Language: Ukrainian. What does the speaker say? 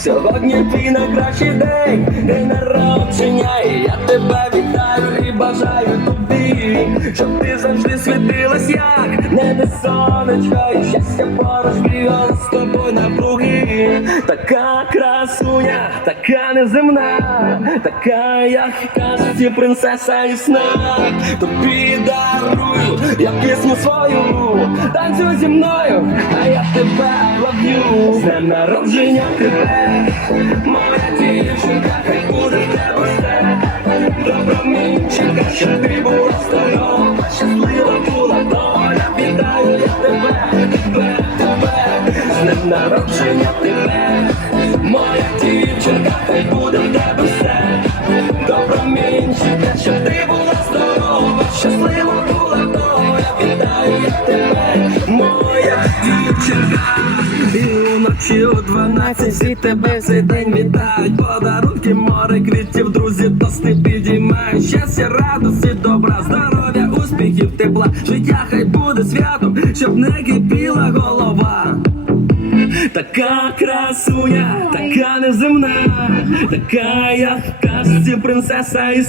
Сьогодні твій найкращий день, день народження, і я тебе вітаю і бажаю тобі, щоб ти завжди світилась, як небе сонечко, і щастя поруч бігало з тобою навкруги. Така красуня, така неземна, така, як казці принцеса і сна. Тобі дарую, я пісню свою, танцюй зі мною, а я тебе ловлю. З днем народження тебе, моя дівчинка, хай буде в тебе все. Добромінчика, щоб ти була здорова, щаслива була доля, вітаю я тебе, тебе, тебе, з днем народження тебе, моя дівчинка, хай буде в тебе все. Добромінчика, щоб ти була доля, тебе, моя дівчинка. І уночі о 12 всі тебе цей день вітають. Подарунки, море квітів, друзі, тости підіймають. Щастя, радості, добра, здоров'я, успіхів, тепла. Життя хай буде святом, щоб не кипіла голова. Така красуня, така неземна, така як в казці принцеса і